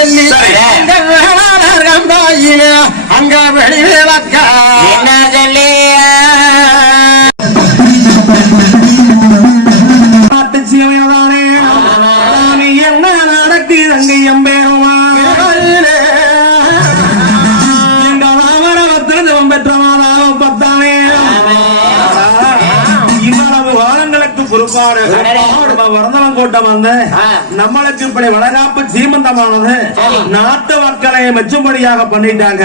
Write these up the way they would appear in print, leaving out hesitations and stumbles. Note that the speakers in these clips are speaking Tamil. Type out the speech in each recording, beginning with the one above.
சொல்லி அங்க வெளிவிளக்கா என்ன சொல்லி சிவனதானே என்ன நடக்குது அங்க எம்பேருமா எங்க ராமரவத்திலிருந்து பெற்ற மாதாவும் பத்தானே இவ்வளவு காலங்களுக்கு பொறுப்பாடு வரந்தவன் கூட்டம் வந்து நம்மளுக்கு இப்படி வளகாப்பு சீமந்தமானது நாட்டு மக்களை மெச்சும்படியாக பண்ணிட்டாங்க.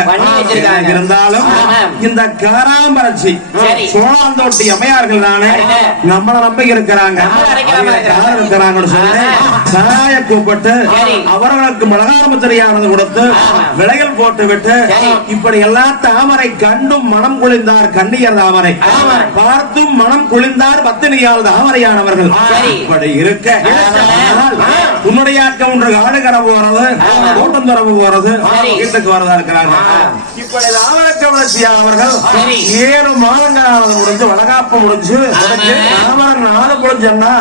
இருந்தாலும் இந்த காராம்பரட்சி சோழாந்தோட்டி அம்மையார்கள் தானே நம்மள நம்பி இருக்கிறாங்க சொல்லி சாராய கூப்பிட்டு அவர்களுக்கு மலகாரமத்திரியானது கொடுத்து விலைகள் போட்டு விட்டு இப்படி எல்லா தாமரை கண்டும் மனம் குளிர்ந்தார் கண்ணியர் தாமரை பார்த்தும் மனம் குளிர்ந்தார் பத்தினியால் தாமரையானவர்கள். இப்படி இருக்க உன்னுடைய ஒன்று காடு கரை போறது கூட்டம் தரவு போறது வீட்டுக்கு வரதா இருக்கிறாங்க. இப்படி அவர்கள் 7 மாதங்களானது முடிஞ்சு வளகாப்பு முடிஞ்சு தாமரை 4 முடிஞ்சா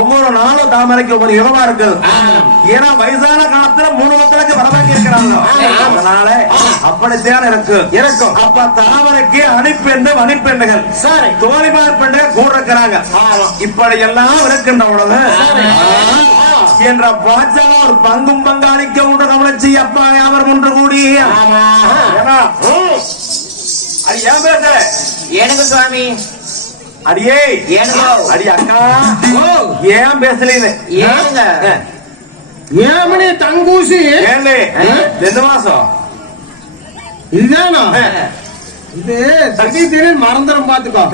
ஒவ்வொரு நாளும் தாமரைக்கு ஒவ்வொரு யுகமா இருக்குது. ஏன்னா வயசான காலத்துல 3 மக்களுக்கு வரவாங்கி இருக்கிறாங்க. அதனால அப்படித்தான் இருக்கும். அப்ப தாமரைக்கு அணிப்பெண்டுகள் தோழிமார் பெண்கள் கூட இருக்கிறாங்க. இப்படி எல்லாம் இருக்கின்ற பொழுது என்ற பாச்சால ஒரு பங்கும் பங்காளிக்க ஒன்று கவனிச்சு அப்பா அவர் ஒன்று கூடி எனக்கு சுவாமி அடியே அடி அக்கா ஏன் பேசல ஏமனே தங்கூசி ஏண்டே எந்த மாசம் இதுதானா இது திடீர் மறந்துடும் பாத்துக்கோ.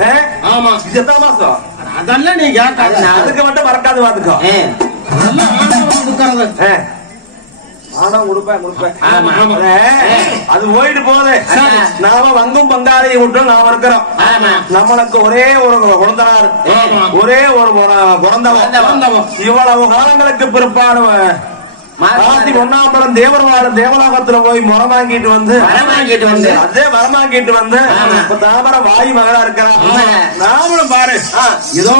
ஆமா இது எத்தனை மாசம் அதெல்லாம் நீ கேட்காத அதுக்கு மட்டும் மறக்காது பாத்துக்கோ. அது போயிட்டு போகுது. நாம வங்கும் பங்காளியை விட்டு நாம இருக்கிறோம். நம்மளுக்கு ஒரே ஒரு குழந்தனார் ஒரே ஒரு குழந்தவன் இவ்வளவு காலங்களுக்கு பிற்பாடு 1ஆம் தேவலோகத்துல போய் மரம் வாங்கிட்டு வந்து அதே மரம் வாங்கிட்டு வந்து தாமரை வாய் மகளா இருக்கிறான். நாமளும் பாரு ஏதோ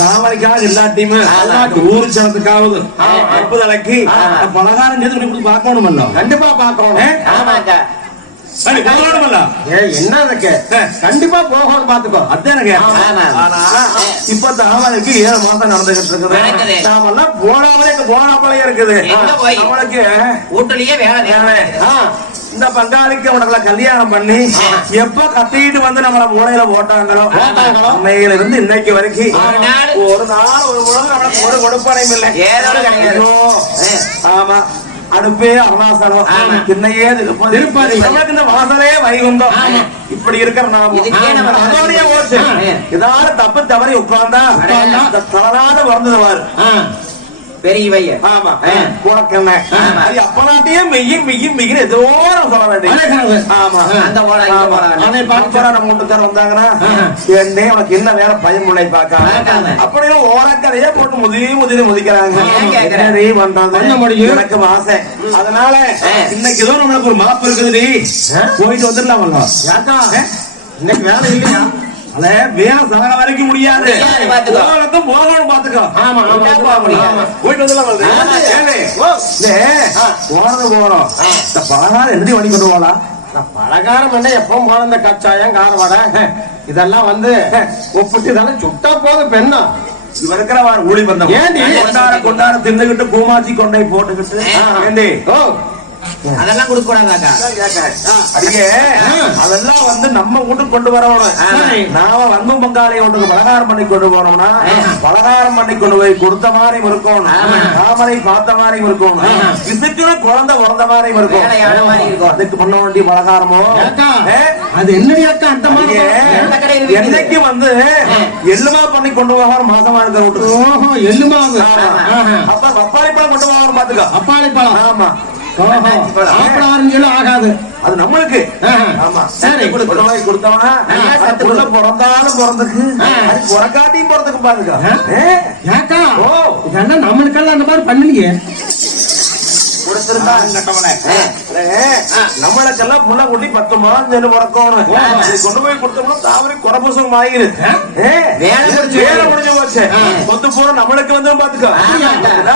தாமரைக்காக எல்லாத்தையுமே ஊர் சனத்துக்காவது அற்புதலைக்கு பலகாரம் செய்து பார்க்கணுமல்ல. கண்டிப்பா பார்க்கணும். கண்டிப்பா போகணும் பாத்துக்கோ. இப்ப தாமரைக்கு 7 மாசம் நடந்துகிட்டு இருக்குது. நாமெல்லாம் போனாமலே இருக்குது. நம்மளுக்கு வீட்டுலயே வேலை இந்த பங்காளிக்கு அவனுங்களை கல்யாணம் பண்ணி எப்ப கத்திட்டு வந்து நம்மள மூளையில போட்டாங்களோ அன்னையில இருந்து இன்னைக்கு வரைக்கும் ஒரு நாள் ஒரு உலகம் ஒரு கொடுப்பனையும் இல்லை. ஆமா அடுப்பே அருணாசலம் இன்னையே திருப்பதி இந்த வாசலே வைகுந்தம். இப்படி இருக்கிற நாம அதோடைய ஓச்சு ஏதாவது தப்பு தவறி உட்கார்ந்தா தளராத வந்ததுவாரு பெரிய வைய. ஆமா உனக்கு என்ன அப்பனாட்டையும் மெய்யும் ஏதோ சொல்ல வேண்டிய. ஆமா நம்ம வீட்டுக்கார வந்தாங்கன்னா என்னே உனக்கு என்ன வேற பயம் முளை பார்க்காம அப்படின்னு ஓரக்கரையே போட்டு முதிக்கிறாங்க. எனக்கு ஆசை. அதனால இன்னைக்கு ஏதோ நம்மளுக்கு ஒரு மாப்பு இருக்குது. போயிட்டு வந்துடலாமல்ல. இன்னைக்கு வேலை இல்லையா? அத வேலை சலக வரைக்கும் முடியாது. போகணும் பாத்துக்கோ. போயிட்டு வந்துடலாம். போறோம் இந்த பலகாரம் எப்படி வண்டி கொண்டு போகலாம். பலகாரம் என்ன எப்பவும் போன இந்த கச்சாயம் காரவடை இதெல்லாம் வந்து ஒப்பிட்டு தானே சுட்டா போதும். பெண்ணா இவ இருக்கிற ஊழி வந்தோம் கொண்டாட தின்னுகிட்டு பூமாச்சி கொண்டை போட்டுக்கிட்டு அதெல்லாம் கொடுக்க கூடாது. அதெல்லாம் வந்து நம்ம வீட்டுக்கு கொண்டு வரணும். நாம வந்து பங்காளி ஒன்றுக்கு பலகாரம் பண்ணி கொண்டு போனோம்னா பலகாரம் பண்ணி கொண்டு போய் கொடுத்த மாதிரியும் இருக்கணும். தாமரை பார்த்த மாதிரியும் இருக்கணும். இதுக்குன்னு குழந்தை பிறந்த மாதிரியும் இருக்கும். அதுக்கு பண்ண வேண்டிய பலகாரமோ அது என்னடி அக்கா அந்த மாதிரி என்னைக்கு வந்து எள்ளுமா பண்ணி கொண்டு போகணும். மாசமா இருக்கிற வீட்டுக்கு எள்ளுமா அப்ப பப்பாளி பழம் கொண்டு போகணும். பாத்துக்கோ பப்பாளி பழம். ஆமா ஆகாது அது நம்மளுக்கு. கொடுத்தவனா பிறந்தாலும் பிறந்துக்கு பிறக்காட்டியும் பிறந்துக்கு பாருங்க. நம்மளுக்கெல்லாம் அந்த மாதிரி பண்ணலையே. நம்மளுக்கெல்லாம் புள்ள குட்டி 10 மாதம் பிறக்கணும். கொண்டு போய் கொடுத்தோம்னா தாவரி குறபூசம் ஆகிரு. வேலை முடிஞ்சு போச்சு. கொத்து போற நம்மளுக்கு வந்து பாத்துக்கோ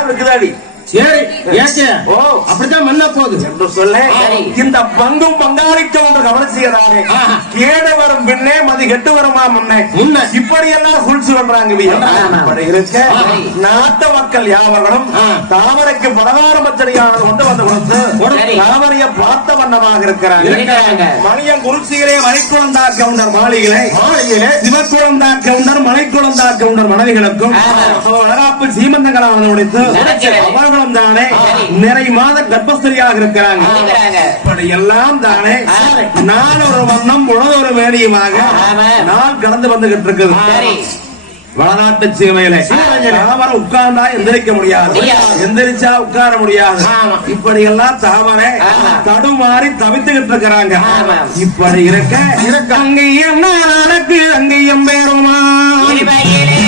இருக்குதாடி. சரி ஏச்சே ஓ. அப்படித்தான் மண்ண போகுது என்று சொல்ல சரி. இந்த பங்கும் பங்காளிக்க ஒன்று கவனிச்சுகிறாரே கேடு வரும் பின்னே மதி கெட்டு வருமா முன்னே முன்ன. இப்படி எல்லாம் சூழ்ச்சி பண்றாங்க ஐயா. ஆமா. இப்படி இருக்க சரி. நாட்டு மக்கள் யாவர்களும் தாமரைக்கு பலகார பச்சடியானது கொண்டு வந்து கொடுத்து சரி. தாமரைய பார்த்த வண்ணமாக இருக்கிறாங்க இருக்கிறாங்க. மணியம் குருசியிலே மணிக்குழந்தா கவுண்டர் மாளிகையிலே சிவக்குழந்தா கவுண்டர் மலைக்குழந்தா கவுண்டர் மனைவிகளுக்கும் ஆமா. வளகாப்பு சீமந்தங்களானது உடைத்து நடக்கிறது. அவர்களும் தானே சரி. நிறை மாத கர்ப்பஸ்திரியாக இருக்கிறாங்க இருக்கிறாங்க. இப்படி எல்லாம் தானே ஆமா. நாள் ஒரு வண்ணம் பொழுதொரு வேடியுமாக ஆமா. நாள் கடந்து வந்துகிட்டு இருக்குது சரி. வளநாட்டு சீமையில தாமரை உட்கார்ந்தா எந்திரிக்க முடியாது முடியாது. எந்திரிச்சா உட்கார முடியாது ஆமா. இப்படி எல்லாம் தாமரை ஆமா. தடுமாறி தவித்துக்கிட்டு இருக்கிறாங்க ஆமா. இப்படி இருக்க அங்கேயும் நடக்கு அங்கேயும் பேருமா இருபையிலே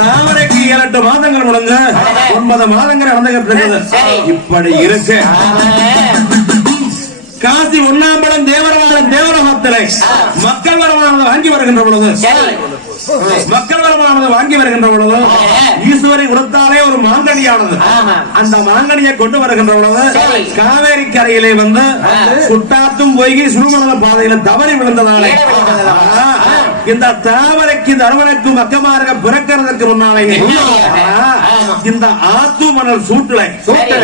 தாமரைக்கு 8 மாதங்கள் முடிஞ்ச 9 மாதங்கள் நடந்துகிட்டு இருக்குது சரி. இப்படி இருக்கு ஆமா. காசி ஒன்னாம்பலம் தேவரவாளன் தேவரமத்திலே மக்கள் வரமானது வாங்கி வருகின்ற பொழுது சரி. மக்கள் வரமானது வாங்கி வருகின்ற பொழுது ஈஸ்வரி உரத்தாலே ஒரு மாங்கனியானது ஆமா. அந்த மாங்கனியை கொண்டு வருகின்ற பொழுது சரி. காவேரி கரையிலே வந்து சுட்டாத்தும் பொய்கி சுடுமணல பாதையில தவறி விழுந்ததாலே கீழே விழுந்ததால. இந்த தாமரைக்கு இந்த அறுவடைக்கும் மக்கமாருக பிறக்கிறதுக்கு முன்னாலேயே இந்த ஆத்து மணல் சூட்டுலை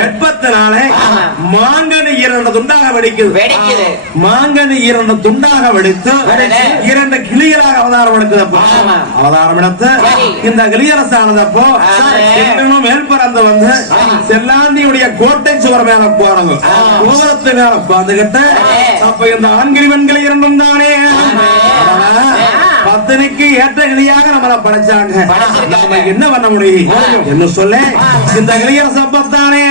வெப்பத்தினாலே ஆமா. மாங்கனி 2 துண்டாக வெடிக்குது வெடிக்குது. மாங்கனி 2 துண்டாக வெடித்து 2 கிளிகளாக அவதாரம் எடுக்குதப்போ ஆமா. அவதாரம் எடுத்து சரி. இந்த கிளியரசானதப்போ ஆமா. மேல் பறந்து வந்து செல்லாந்தியுடைய கோட்டை சுவர் மேல போறது கோபுரத்து மேல உட்கார்ந்துகிட்டு அப்ப இந்த ஆண்கிளி பெண்களை 2 தானே பத்தினிக்கு ஏற்ற கிளியாக நம்மள படைச்சாங்க நாம என்ன பண்ண முடியும் என்ன சொல்ல இந்த கிளியர் சம்பத்தானே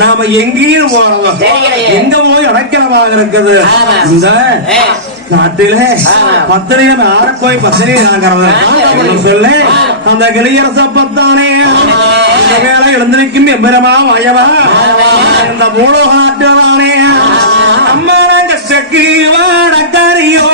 நாம எங்கேயும் போறோம் எங்க போய் அடைக்கலமாக இருக்குது இந்த காட்டிலே பத்திரிகை ஆற போய் பத்திரிகை நாங்கிறது சொல்லு அந்த கிளியரச பத்தானே வேலை எழுந்திருக்கும் எம்பரமா வயவா இந்த மூலக நாட்டுதானே அம்மா நாங்க செக்கு வாடக்காரியோ